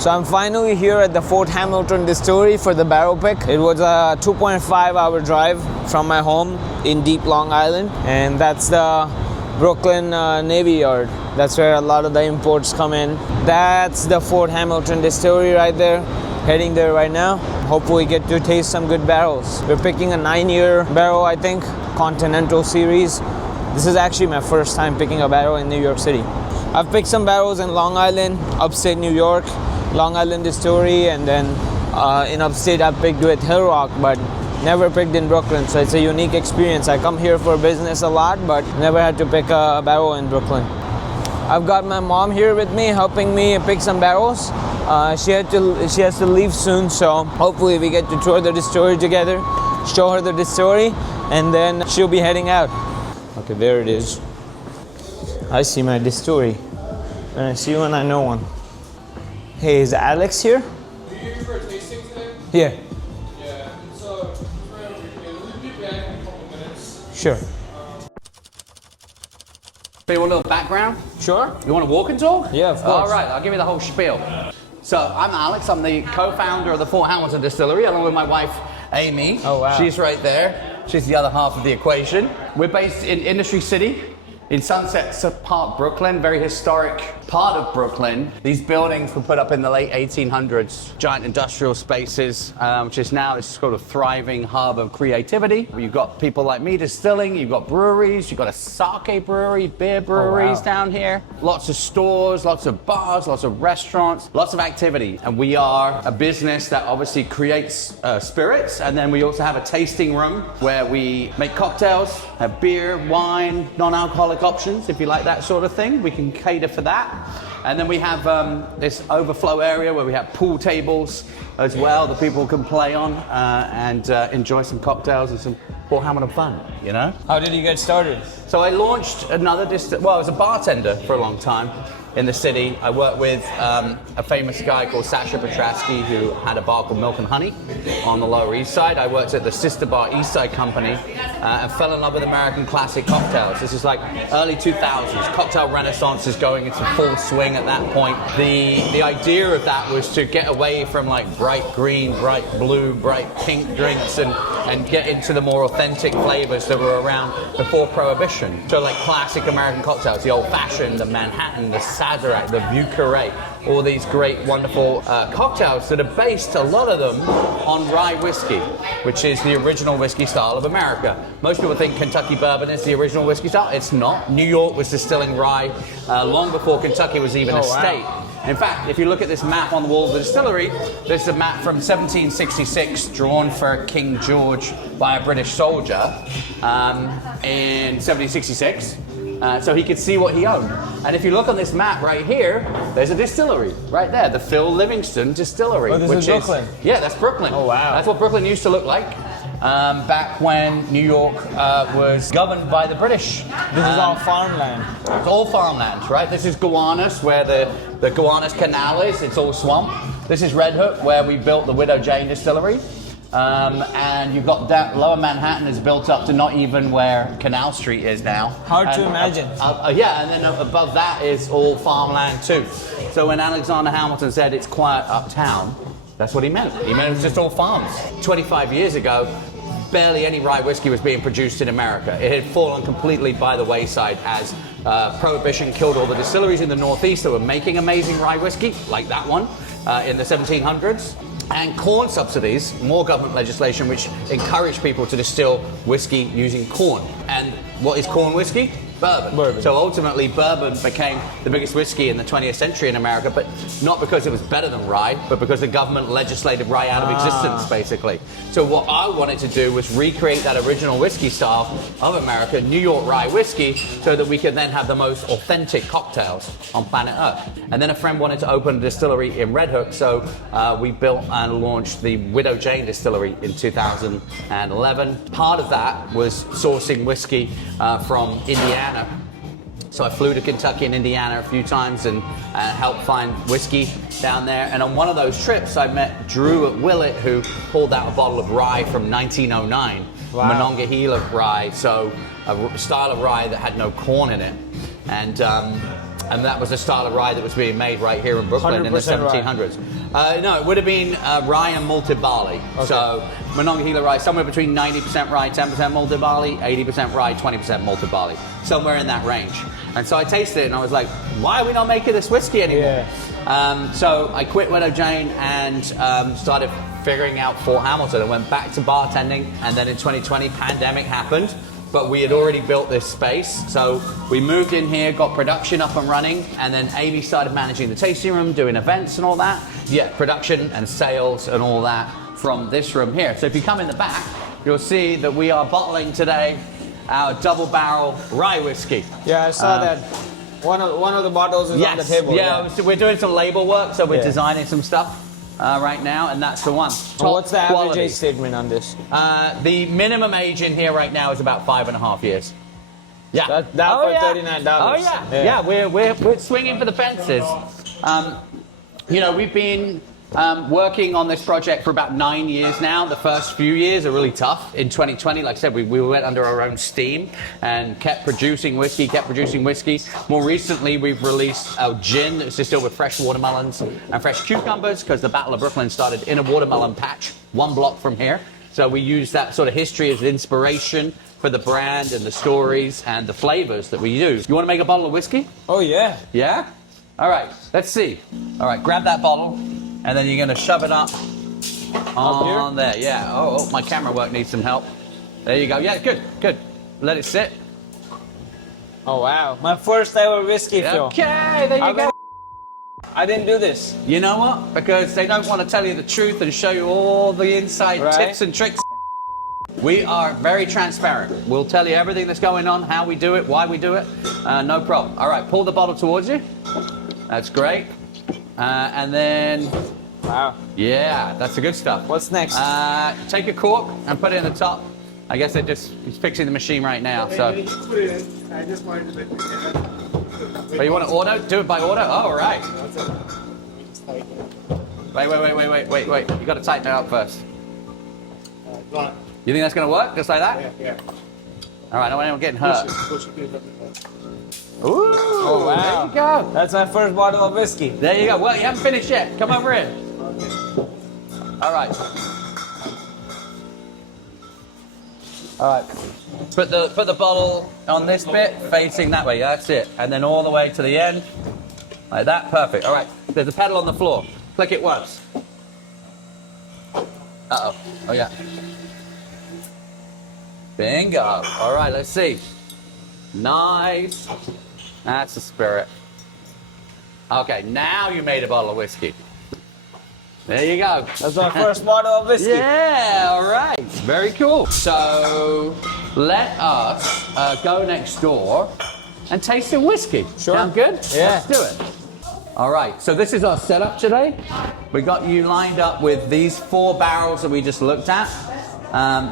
So I'm finally here at the Fort Hamilton Distillery for the barrel pick. It was a 2.5-hour drive from my home in deep Long Island, and that's the Brooklyn Navy Yard. That's where a lot of the imports come in. That's the Fort Hamilton Distillery right there. Heading there right now. Hopefully get to taste some good barrels. We're picking a 9-year barrel, I think, Continental Series. This is actually my first time picking a barrel in New York City. I've picked some barrels in Long Island, upstate New York, Long Island Distillery, and then in upstate I picked with Hill Rock, but never picked in Brooklyn, so it's a unique experience. I come here for business a lot, but never had to pick a barrel in Brooklyn. I've got my mom here with me, helping me pick some barrels. She has to leave soon, so hopefully we get to tour the distillery together, show her the distillery, and then she'll be heading out. Okay, there it is. I see my distillery, and I see one I know one. Hey, is Alex here? Are you here for a tasting today? Yeah. Yeah, so right over here. We'll be back in a couple minutes. Sure. So you want a little background? Sure. You want to walk and talk? Yeah, of course. All right, I'll give you the whole spiel. So I'm Alex. I'm the co-founder of the Fort Hamilton Distillery, along with my wife, Amy. Oh, wow. She's right there. She's the other half of the equation. We're based in Industry City, in Sunset Park, Brooklyn, very historic part of Brooklyn. These buildings were put up in the late 1800s, giant industrial spaces, which is now this sort of thriving hub of creativity. You've got people like me distilling, you've got breweries, you've got a sake brewery, beer breweries down here, lots of stores, lots of bars, lots of restaurants, lots of activity. And we are a business that obviously creates spirits, and then we also have a tasting room where we make cocktails, have beer, wine, non-alcoholic options, if you like that sort of thing. We can cater for that. And then we have this overflow area where we have pool tables as well that people can play on and enjoy some cocktails and some Fort Hamilton fun, you know? How did you get started? So I launched another well, I was a bartender for a long time in the city. I worked with a famous guy called Sasha Petrasky, who had a bar called Milk and Honey on the Lower East Side. I worked at the sister bar East Side Company and fell in love with American classic cocktails. This is like early 2000s. Cocktail renaissance is going into full swing at that point. The idea of that was to get away from like bright green, bright blue, bright pink drinks and get into the more authentic flavors that were around before Prohibition. So like classic American cocktails, the Old Fashioned, the Manhattan, the Sazerac, the Vieux Carré, all these great, wonderful cocktails that are based, a lot of them, on rye whiskey, which is the original whiskey style of America. Most people think Kentucky bourbon is the original whiskey style. It's not. New York was distilling rye long before Kentucky was even a state. In fact, if you look at this map on the wall of the distillery, this is a map from 1766 drawn for King George by a British soldier in 1766. So he could see what he owned. And if you look on this map right here, there's a distillery right there, the Phil Livingston Distillery. Oh, this is Brooklyn? Yeah, that's Brooklyn. Oh, wow. That's what Brooklyn used to look like back when New York was governed by the British. This is all farmland. It's all farmland, right? This is Gowanus, where the Gowanus Canal is. It's all swamp. This is Red Hook, where we built the Widow Jane Distillery. And you've got that Lower Manhattan is built up to not even where Canal Street is now. Hard to imagine. Yeah, and then above that is all farmland too. So when Alexander Hamilton said it's quiet uptown, that's what he meant. He meant it was just all farms. 25 years ago, barely any rye whiskey was being produced in America. It had fallen completely by the wayside as Prohibition killed all the distilleries in the Northeast that were making amazing rye whiskey, like that one, in the 1700s. And corn subsidies, more government legislation which encouraged people to distill whiskey using corn. And what is corn whiskey? Bourbon. So ultimately, bourbon became the biggest whiskey in the 20th century in America, but not because it was better than rye, but because the government legislated rye out of existence, basically. So what I wanted to do was recreate that original whiskey style of America, New York rye whiskey, so that we could then have the most authentic cocktails on planet Earth. And then a friend wanted to open a distillery in Red Hook, so we built and launched the Widow Jane Distillery in 2011. Part of that was sourcing whiskey from Indiana. So I flew to Kentucky and Indiana a few times and helped find whiskey down there. And on one of those trips, I met Drew at Willett, who pulled out a bottle of rye from 1909, Monongahela rye, so a style of rye that had no corn in it. And And that was the style of rye that was being made right here in Brooklyn in the 100% 1700s. No, it would have been rye and malted barley. Okay. So Monongahela rye, somewhere between 90% rye, 10% malted barley, 80% rye, 20% malted barley. Somewhere in that range. And so I tasted it and I was like, why are we not making this whiskey anymore? Yeah. So I quit Widow Jane and started figuring out Fort Hamilton. I went back to bartending, and then in 2020, pandemic happened. But we had already built this space, so we moved in here, got production up and running, and then Amy started managing the tasting room, doing events and all that. Yeah, production and sales and all that from this room here. So if you come in the back, you'll see that we are bottling today our double barrel rye whiskey. Yeah, I saw that. One of the bottles is on the table. Yeah, so we're doing some label work, so we're designing some stuff right now, and that's the one. So what's the average age statement on this? The minimum age in here right now is about 5.5 years. Yeah. That for $39. Oh yeah. We're swinging for the fences. You know, we've been working on this project for about 9 years now. The first few years are really tough. In 2020, like I said, we went under our own steam and kept producing whiskey. More recently, we've released our gin that's distilled with fresh watermelons and fresh cucumbers, because the Battle of Brooklyn started in a watermelon patch 1 block from here. So we use that sort of history as inspiration for the brand and the stories and the flavors that we use. You want to make a bottle of whiskey? Oh yeah. Yeah? All right, let's see. All right, grab that bottle, and then you're going to shove it up on there. Yeah. Oh, my camera work needs some help. There you go. Yeah, good. Let it sit. Oh wow. My first ever whiskey, Phil. Okay, there you go. I didn't do this. You know what? Because they don't want to tell you the truth and show you all the inside tips and tricks. We are very transparent. We'll tell you everything that's going on, how we do it, why we do it. No problem. All right, pull the bottle towards you. That's great. And then... Wow. Yeah, that's the good stuff. What's next? Take a cork and put it in the top. I guess he's fixing the machine right now. So. Put it in. I just wanted to let you know. But you want to auto? Do it by auto? Oh, all right. Wait. You got to tighten it up first. You think that's going to work? Just like that? Yeah. All right, I don't want anyone getting hurt. Push it. Ooh, oh, wow. There you go. That's my first bottle of whiskey. There you go. Well, you haven't finished yet. Come over in. All right. Put the bottle on this bit, facing that way. Yeah, that's it. And then all the way to the end, like that. Perfect. All right. There's a pedal on the floor. Click it once. Uh-oh. Oh, yeah. Bingo. All right, let's see. Nice. That's the spirit. Okay, now you made a bottle of whiskey. There you go. That's my first bottle of whiskey. Yeah, all right. Very cool. So let us go next door and taste some whiskey. Sure. Sound good? Yeah. Let's do it. All right, so this is our setup today. We got you lined up with these 4 barrels that we just looked at.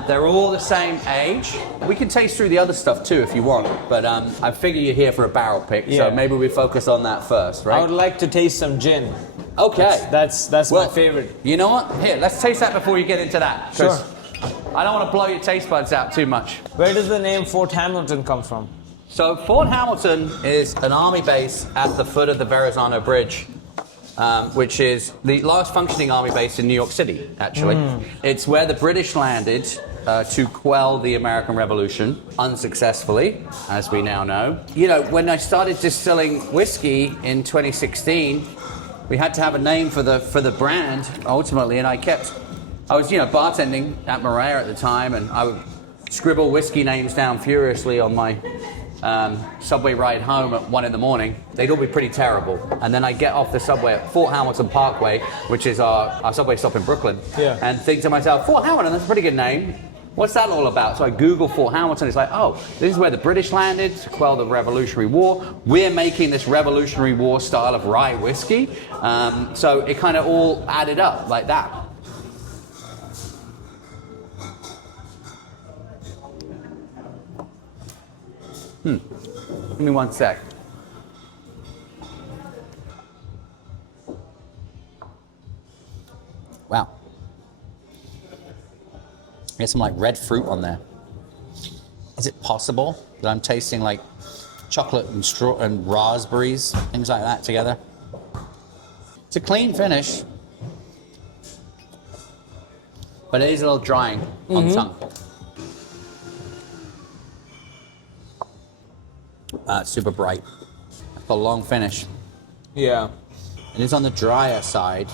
They're all the same age. We can taste through the other stuff too if you want, but I figure you're here for a barrel pick, so maybe we focus on that first, right? I would like to taste some gin. Okay. That's my favorite. You know what? Here, let's taste that before you get into that. Sure. I don't want to blow your taste buds out too much. Where does the name Fort Hamilton come from? So Fort Hamilton is an army base at the foot of the Verrazano Bridge, which is the last functioning army base in New York City, actually. It's where the British landed to quell the American Revolution, unsuccessfully, as we now know. You know, when I started distilling whiskey in 2016, we had to have a name for the brand, ultimately, and I was, bartending at Maria at the time, and I would scribble whiskey names down furiously on my subway ride home at 1 a.m. They'd all be pretty terrible. And then I get off the subway at Fort Hamilton Parkway, which is our subway stop in Brooklyn, and think to myself, Fort Hamilton, that's a pretty good name. What's that all about? So I Google Fort Hamilton. It's like, oh, this is where the British landed to quell the Revolutionary War. We're making this Revolutionary War style of rye whiskey. So it kind of all added up like that. Give me 1 sec. Wow. There's some like red fruit on there. Is it possible that I'm tasting like chocolate and straw and raspberries, things like that together. It's a clean finish, but it is a little drying on the tongue. It's super bright. A long finish. Yeah. And it's on the drier side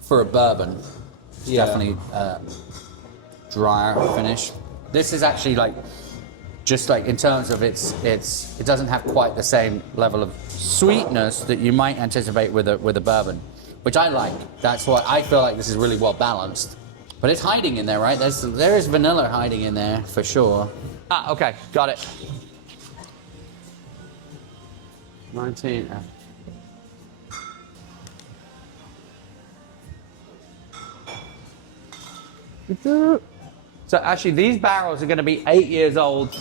for a bourbon. Yeah. Definitely drier finish. This is actually like, just like in terms of it doesn't have quite the same level of sweetness that you might anticipate with a bourbon, which I like. That's why I feel like this is really well balanced. But it's hiding in there, right? There is vanilla hiding in there for sure. Ah, okay, got it. 19. So actually, these barrels are going to be 8 years old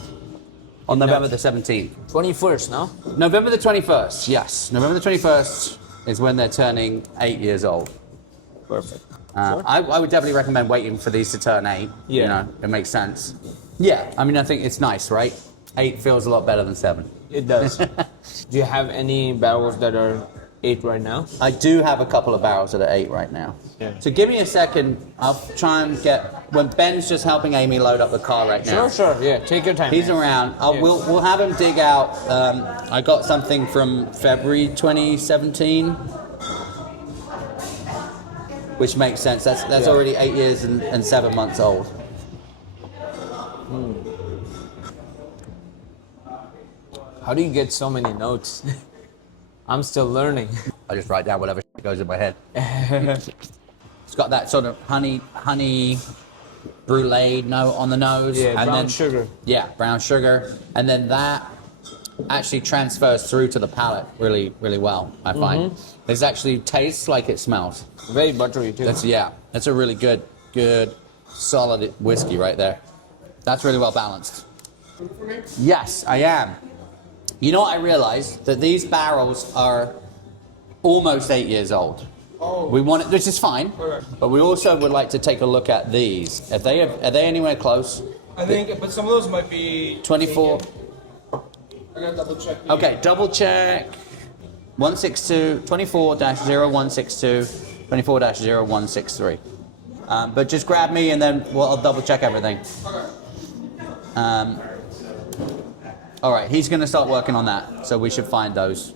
on November the 17th. 21st, no? November the 21st, yes. November the 21st is when they're turning 8 years old. Perfect. I would definitely recommend waiting for these to turn 8. Yeah. You know, it makes sense. Yeah, I mean, I think it's nice, right? 8 feels a lot better than 7. It does. Do you have any barrels that are 8 right now? I do have a couple of barrels that are 8 right now. Yeah. So give me a second. I'll try and when Ben's just helping Amy load up the car right now. Sure. Yeah, take your time. He's man. around. Yeah. We'll have him dig out. I got something from February 2017, which makes sense. That's already 8 years and 7 months old. How do you get so many notes? I'm still learning. I just write down whatever goes in my head. It's got that sort of honey brulee note on the nose. Yeah, and brown sugar. Yeah, brown sugar. And then that actually transfers through to the palate really, really well, I find. This actually tastes like it smells. Very buttery too. That's a really good, solid whiskey right there. That's really well balanced. Yes, I am. You know what I realized? That these barrels are almost 8 years old. Oh. We want it, which is fine, Okay. but we also would like to take a look at these. Are they anywhere close? I think, but some of those might be 24. I gotta double check. Okay, double check. 162, 24-0162, 24-0163. But just grab me and then I'll double check everything. Okay. All right, he's going to start working on that, so we should find those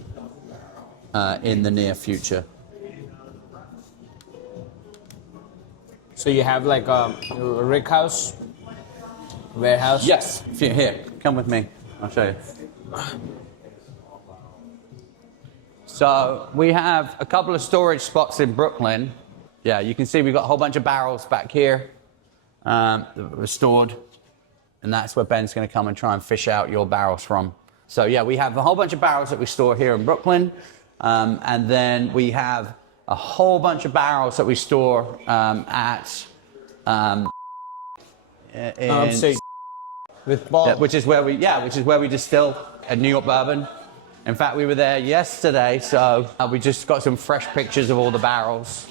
in the near future. So you have like a rick house, warehouse? Yes, here, come with me. I'll show you. So we have a couple of storage spots in Brooklyn. Yeah, you can see we've got a whole bunch of barrels back here that were stored. And that's where Ben's going to come and try and fish out your barrels from. So yeah, we have a whole bunch of barrels that we store here in Brooklyn. And then we have a whole bunch of barrels that we store at With ball. which is where we distill a New York bourbon. In fact, we were there yesterday, so we just got some fresh pictures of all the barrels.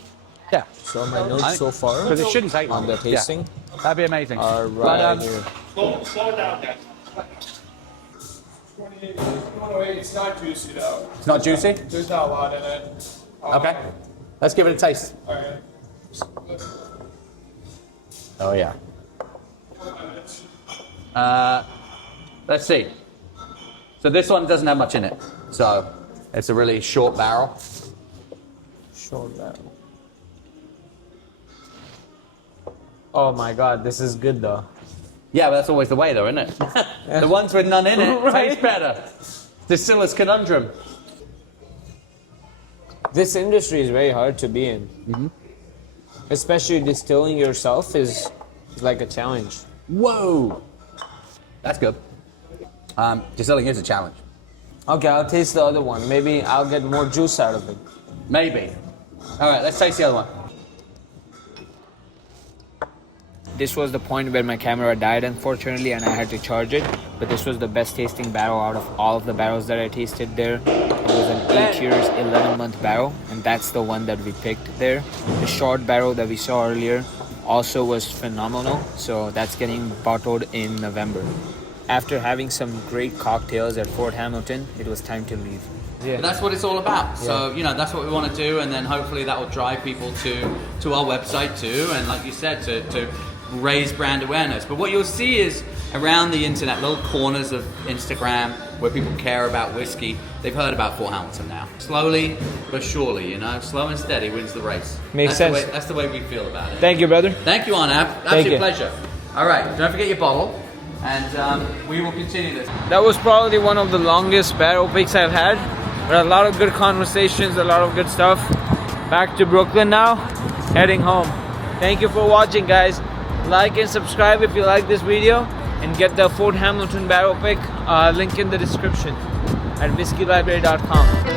Yeah. So my notes so far Because it shouldn't take on long. the tasting That'd be amazing. are But, right here. Slow down, guys. 28. No, it's not juicy though. It's not juicy? There's not a lot in it. Okay. Let's give it a taste. Alright. Oh, yeah. Let's see. So this one doesn't have much in it. So it's a really short barrel. Short barrel. Oh my god, this is good though. Yeah, but that's always the way though, isn't it? The ones with none in it Right. taste better. Distiller's conundrum. This industry is very hard to be in. Especially distilling yourself is like a challenge. Whoa. That's good. Distilling is a challenge. Okay, I'll taste the other one. Maybe I'll get more juice out of it. Maybe. All right, let's taste the other one. This was the point where my camera died, unfortunately, and I had to charge it. But this was the best tasting barrel out of all of the barrels that I tasted there. It was an 8 years, 11-month barrel, and that's the one that we picked there. The short barrel that we saw earlier also was phenomenal, so that's getting bottled in November. after having some great cocktails at Fort Hamilton, it was time to leave. But that's what it's all about. So, you know, that's what we want to do, and then hopefully that will drive people to our website too, and like you said, to raise brand awareness. But what you'll see is around the internet, little corners of Instagram where people care about whiskey, they've heard about Fort Hamilton now. Slowly but surely, you know, slow and steady wins the race. Makes sense. That's the way we feel about it. Thank you, brother. Thank you, Arnab. Thank Absolute you. pleasure. All right, don't forget your bottle, and we will continue this. That was probably one of the longest barrel picks I've had. But a lot of good conversations, a lot of good stuff. Back to Brooklyn now, heading home. Thank you for watching, guys. Like and subscribe if you like this video, and get the Fort Hamilton barrel pick link in the description at whiskeylibrary.com.